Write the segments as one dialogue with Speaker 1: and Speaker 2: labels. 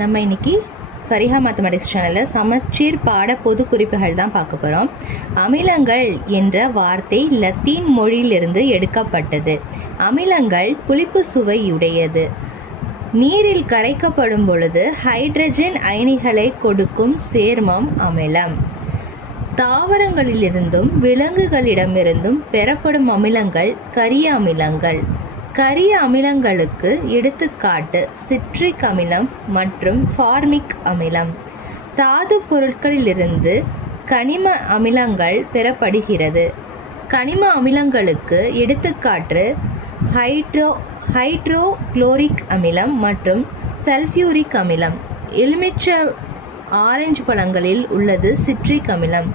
Speaker 1: நம்ம இன்னைக்கு ஃபரிஹா மேத்தமெட்டிக்ஸ் சேனலில் சமச்சீர் பாட பொது குறிப்புகள் தான் பார்க்க போகிறோம் அமிலங்கள் என்ற வார்த்தை லத்தீன் மொழியிலிருந்து எடுக்கப்பட்டது. அமிலங்கள் புளிப்பு சுவையுடையது. நீரில் கரைக்கப்படும் பொழுது ஹைட்ரஜன் அயனிகளை கொடுக்கும் சேர்மம் அமிலம். தாவரங்களிலிருந்தும் விலங்குகளிடமிருந்தும் பெறப்படும் அமிலங்கள் கரிய அமிலங்கள். கரிய அமிலங்களுக்கு எடுத்துக்காட்டு சிட்ரிக் அமிலம் மற்றும் ஃபார்மிக் அமிலம். தாது பொருட்களிலிருந்து கனிம அமிலங்கள் பெறப்படுகிறது. கனிம அமிலங்களுக்கு எடுத்துக்காட்டு ஹைட்ரோ ஹைட்ரோகுளோரிக் அமிலம் மற்றும் சல்ஃபியூரிக் அமிலம். எலுமிச்ச ஆரஞ்சு பழங்களில் உள்ளது சிட்ரிக் அமிலம்.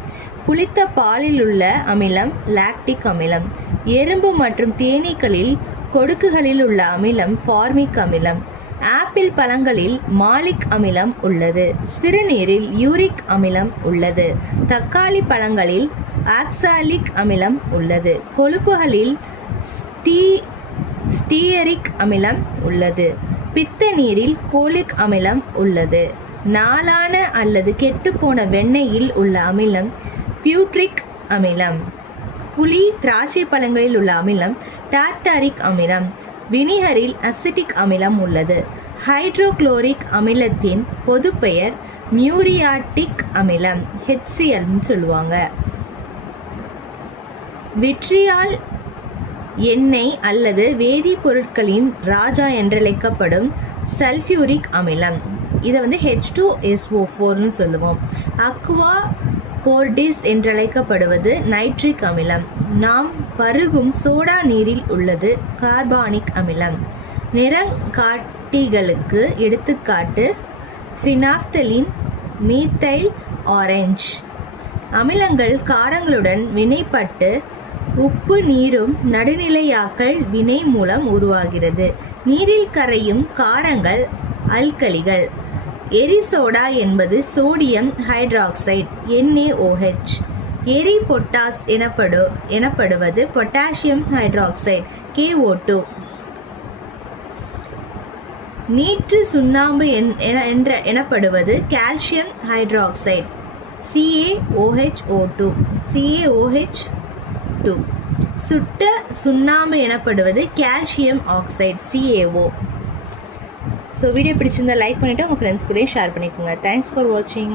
Speaker 1: புளித்த பாலில் உள்ள அமிலம் லாக்டிக் அமிலம். எறும்பு மற்றும் தேனீக்களில் கொடுக்குகளில் உள்ள அமிலம் ஃபார்மிக் அமிலம். ஆப்பிள் பழங்களில் மாலிக் அமிலம் உள்ளது. சிறுநீரில் யூரிக் அமிலம் உள்ளது. தக்காளி பழங்களில் ஆக்சாலிக் அமிலம் உள்ளது. கொழுப்புகளில் ஸ்டீ ஸ்டீயரிக் அமிலம் உள்ளது. பித்த நீரில் கோலிக் அமிலம் உள்ளது. நாளான அல்லது கெட்டுப்போன வெண்ணெயில் உள்ள அமிலம் பியூட்ரிக் அமிலம். புளி திராட்சை பழங்களில் உள்ள அமிலம் டார்டாரிக் அமிலம் வினிகரில் அசிட்டிக் அமிலம் உள்ளது. ஹைட்ரோக்ளோரிக் அமிலத்தின் பொதுப்பெயர் மியூரியாட்டிக் அமிலம் ஹெச்சிஎல்னு சொல்லுவாங்க. விட்ரியால் எண்ணெய் அல்லது வேதிப்பொருட்களின் ராஜா என்றழைக்கப்படும் சல்ஃபியூரிக் அமிலம். இதை வந்து ஹெச் டூ எஸ்ஓ ஃபோர்னு சொல்லுவோம். அக்வா போர்டிஸ் என்றழைக்கப்படுவது நைட்ரிக் அமிலம். நாம் பருகும் சோடா நீரில் உள்ளது கார்பானிக் அமிலம். நிறங்காட்டிகளுக்கு எடுத்துக்காட்டு ஃபினாப்தலின் மீத்தைல் ஆரஞ்ச். அமிலங்கள் காரங்களுடன் வினைப்பட்டு உப்பு நீரும் நடுநிலையாக்கல் வினை மூலம் உருவாகிறது. நீரில் கரையும் காரங்கள் அல்கலிகள். எரிசோடா என்பது சோடியம் ஹைட்ராக்சைடு என்ஏஓஹெச் எரி பொட்டாஸ் எனப்படு எனப்படுவது பொட்டாசியம் ஹைட்ராக்சைடு KO2 நீற்று சுண்ணாம்பு என்- என- என்ற எனப்படுவது கால்சியம் ஹைட்ராக்சைடு CaOHO2 CaOH2 சுட்ட சுண்ணாம்பு எனப்படுவது calcium oxide C A O so video பிடிச்சிருந்தா லைக் பண்ணிவிட்டு உங்கள் ஃப்ரெண்ட்ஸ் கூட ஷேர் பண்ணிக்கோங்க. தேங்க்ஸ் ஃபார் வாட்சிங்